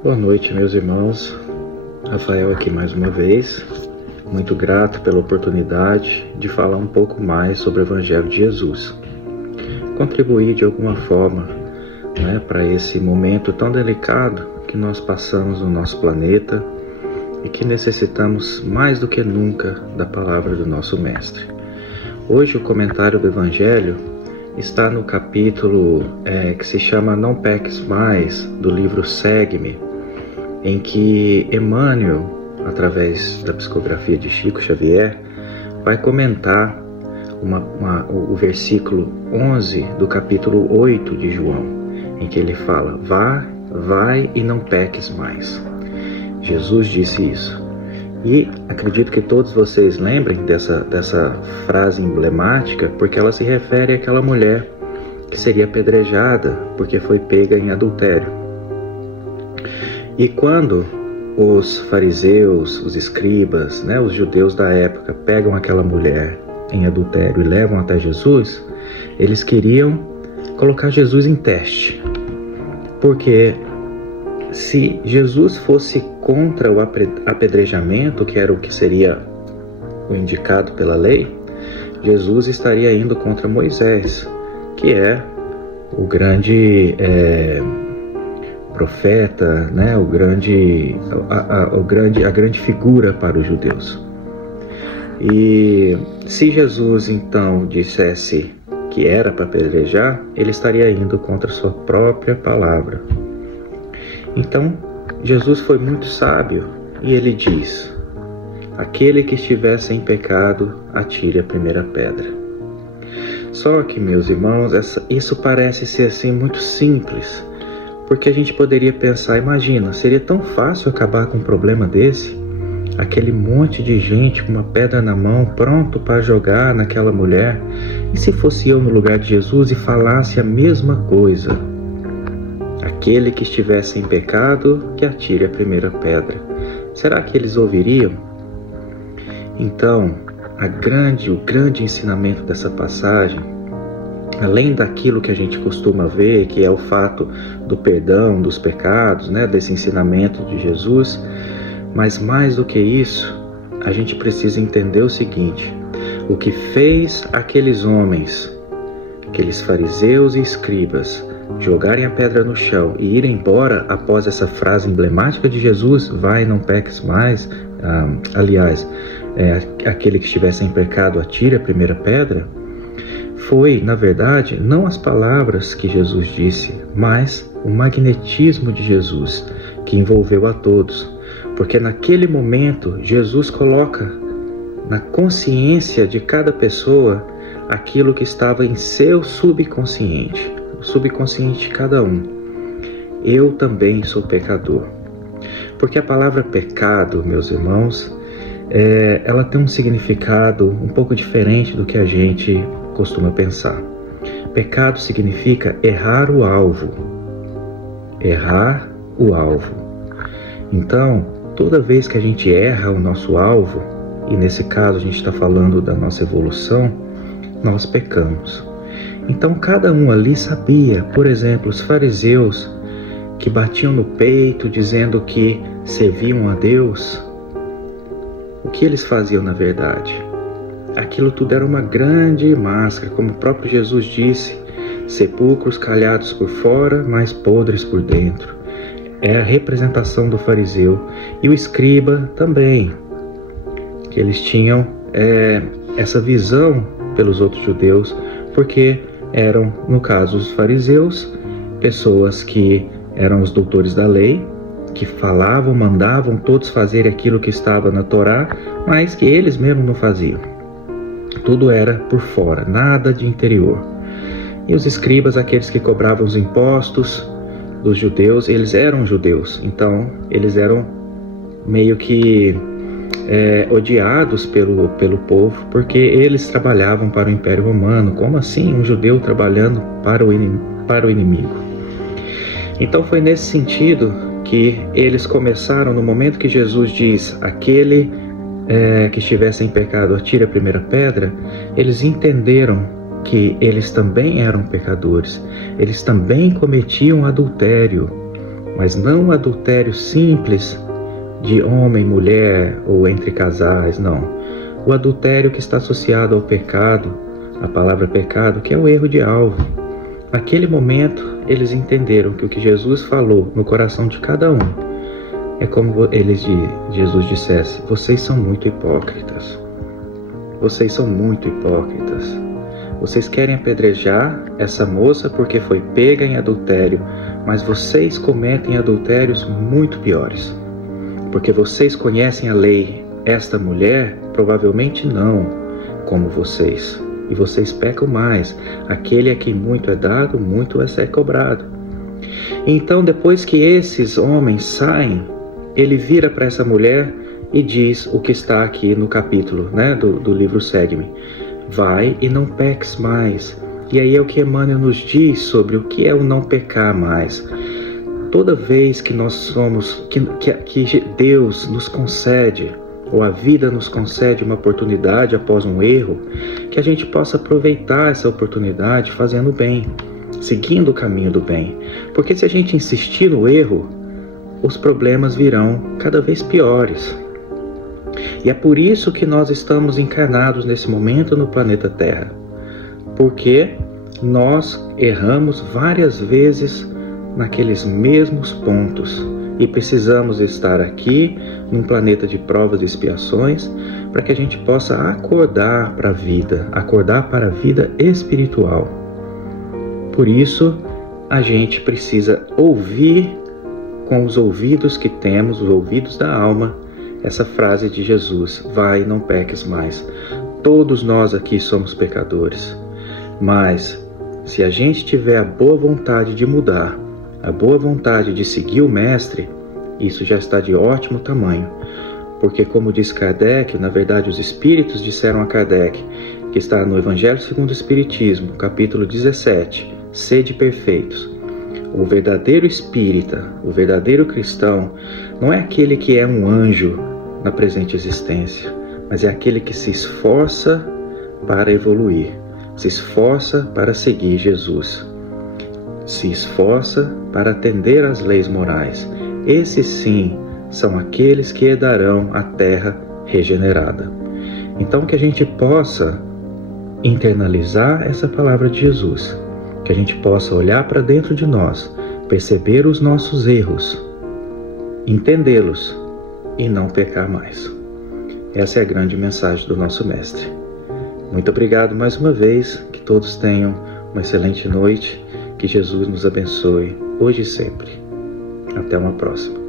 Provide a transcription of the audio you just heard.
Boa noite, meus irmãos. Rafael aqui mais uma vez. Muito grato pela oportunidade de falar um pouco mais sobre o Evangelho de Jesus. Contribuir de alguma forma, para esse momento tão delicado que nós passamos no nosso planeta e que necessitamos mais do que nunca da palavra do nosso Mestre. Hoje o comentário do Evangelho está no capítulo que se chama Não Peques Mais, do livro Segue-me, em que Emmanuel, através da psicografia de Chico Xavier, vai comentar o versículo 11 do capítulo 8 de João, em que ele fala: vai e não peques mais. Jesus disse isso. E acredito que todos vocês lembrem dessa frase emblemática, porque ela se refere àquela mulher que seria apedrejada porque foi pega em adultério. E quando os fariseus, os escribas, os judeus da época pegam aquela mulher em adultério e levam até Jesus, eles queriam colocar Jesus em teste. Porque se Jesus fosse contra o apedrejamento, que era o que seria o indicado pela lei, Jesus estaria indo contra Moisés, que é o grande profeta, a grande figura para os judeus. E se Jesus então dissesse que era para apedrejar, ele estaria indo contra a sua própria palavra. Então Jesus foi muito sábio e ele diz: aquele que estiver sem pecado, atire a primeira pedra. Só que, meus irmãos, isso parece ser assim muito simples, porque a gente poderia pensar, imagina, seria tão fácil acabar com um problema desse? Aquele monte de gente com uma pedra na mão, pronto para jogar naquela mulher. E se fosse eu no lugar de Jesus e falasse a mesma coisa? Aquele que estivesse em pecado, que atire a primeira pedra. Será que eles ouviriam? Então, o grande ensinamento dessa passagem, além daquilo que a gente costuma ver, que é o fato do perdão dos pecados, desse ensinamento de Jesus, mas mais do que isso, a gente precisa entender o seguinte: o que fez aqueles homens, aqueles fariseus e escribas, jogarem a pedra no chão e irem embora após essa frase emblemática de Jesus, vai, não peques mais, aquele que estivesse em pecado, atire a primeira pedra, foi, na verdade, não as palavras que Jesus disse, mas o magnetismo de Jesus, que envolveu a todos. Porque naquele momento, Jesus coloca na consciência de cada pessoa aquilo que estava em seu subconsciente, o subconsciente de cada um. Eu também sou pecador. Porque a palavra pecado, meus irmãos, ela tem um significado um pouco diferente do que a gente costuma pensar. Pecado significa errar o alvo. Errar o alvo. Então, toda vez que a gente erra o nosso alvo, e nesse caso a gente está falando da nossa evolução, nós pecamos. Então cada um ali sabia, por exemplo, os fariseus que batiam no peito dizendo que serviam a Deus, o que eles faziam na verdade? Aquilo tudo era uma grande máscara, como o próprio Jesus disse: sepulcros calhados por fora, mas podres por dentro. É a representação do fariseu. E o escriba também, que eles tinham essa visão pelos outros judeus, porque eram, no caso, os fariseus, pessoas que eram os doutores da lei, que falavam, mandavam todos fazerem aquilo que estava na Torá, mas que eles mesmos não faziam. Tudo era por fora, nada de interior. E os escribas, aqueles que cobravam os impostos dos judeus, eles eram judeus, então eles eram meio que odiados pelo povo, porque eles trabalhavam para o Império Romano. Como assim um judeu trabalhando para o inimigo? Então foi nesse sentido que eles começaram, no momento que Jesus diz: aquele que estivesse em pecado, atire a primeira pedra, eles entenderam que eles também eram pecadores, eles também cometiam adultério. mas não o adultério simples de homem, mulher ou entre casais, não. O adultério que está associado ao pecado, a palavra pecado, que é o erro de alvo. Naquele momento, eles entenderam que o que Jesus falou no coração de cada um é como Jesus dissesse: vocês são muito hipócritas. Vocês são muito hipócritas. Vocês querem apedrejar essa moça porque foi pega em adultério, mas vocês cometem adultérios muito piores. Porque vocês conhecem a lei. Esta mulher provavelmente não, como vocês. E vocês pecam mais. Aquele a quem muito é dado, muito é cobrado. Então, depois que esses homens saem, ele vira para essa mulher e diz o que está aqui no capítulo, do livro Segue-me. Vai e não peques mais. E aí é o que Emmanuel nos diz sobre o que é o não pecar mais. Toda vez que nós somos, que Deus nos concede, ou a vida nos concede uma oportunidade após um erro, que a gente possa aproveitar essa oportunidade fazendo o bem, seguindo o caminho do bem. Porque se a gente insistir no erro, os problemas virão cada vez piores. E é por isso que nós estamos encarnados nesse momento no planeta Terra. Porque nós erramos várias vezes naqueles mesmos pontos. E precisamos estar aqui, num planeta de provas e expiações, para que a gente possa acordar para a vida espiritual. Por isso, a gente precisa ouvir com os ouvidos que temos, os ouvidos da alma, essa frase de Jesus: vai e não peques mais. Todos nós aqui somos pecadores, mas se a gente tiver a boa vontade de mudar, a boa vontade de seguir o Mestre, isso já está de ótimo tamanho. Porque, como diz Kardec, na verdade os Espíritos disseram a Kardec, que está no Evangelho segundo o Espiritismo, capítulo 17, sede perfeitos. O verdadeiro espírita, o verdadeiro cristão, não é aquele que é um anjo na presente existência, mas é aquele que se esforça para evoluir, se esforça para seguir Jesus, se esforça para atender às leis morais. Esses sim são aqueles que herdarão a terra regenerada. Então que a gente possa internalizar essa palavra de Jesus, que a gente possa olhar para dentro de nós, perceber os nossos erros, entendê-los e não pecar mais. Essa é a grande mensagem do nosso Mestre. Muito obrigado mais uma vez, que todos tenham uma excelente noite, que Jesus nos abençoe hoje e sempre. Até uma próxima.